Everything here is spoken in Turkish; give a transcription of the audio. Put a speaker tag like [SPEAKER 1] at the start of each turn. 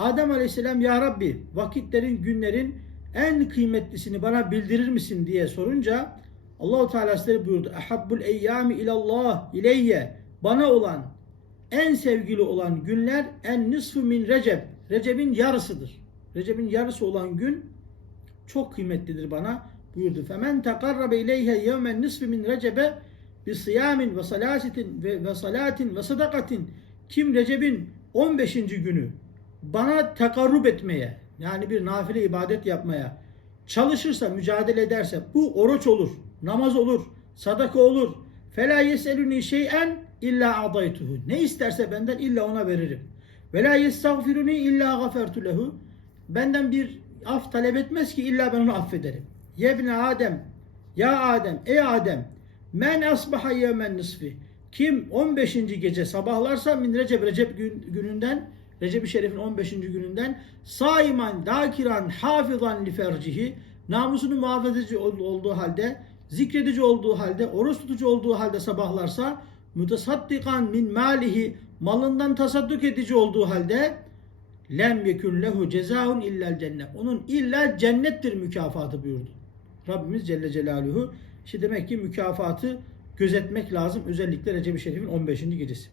[SPEAKER 1] Adem Aleyhisselam Ya Rabbi vakitlerin günlerin en kıymetlisini bana bildirir misin diye sorunca Allahu Teala Hazretleri buyurdu. Ehabbul eyyami ilallah ileyye bana olan en sevgili olan günler en nisfu min Recep. Recep'in yarısıdır. Recep'in yarısı olan gün çok kıymetlidir bana buyurdu. Femen tekarrabe ileyhe yevmen nisfi min Recep'e bi siyamin ve salatin ve, ve salatin ve sadakatin kim Recep'in 15. günü bana tekarrub etmeye yani bir nafile ibadet yapmaya çalışırsa, mücadele ederse bu oruç olur, namaz olur, sadaka olur. Fela yeseluni şey'en illa adaytuhu. Ne isterse benden illa ona veririm. Ve la yestagfiruni illa gafertu lehu. Benden bir af talep etmez ki illa ben onu affederim. Yebne Adem, ya Adem, ey Adem, men asbaha yevmen nisfi. Kim 15. gece sabahlarsa min Recep, Recep gün, gününden, Recep-i Şerif'in 15. gününden saiman, dakiran, hafizan li fercihi, namusunu muhafazacı olduğu halde, zikredici olduğu halde, oruç tutucu olduğu halde sabahlarsa, mutasaddikan min malihi, malından tasadduk edici olduğu halde, lem yekun lehu cezaun illel cennet. Onun illa cennettir mükafatı buyurdu. Rabbimiz Celle Celaluhu. İşte demek ki mükafatı gözetmek lazım. Özellikle Recep-i Şerif'in 15. gecesi.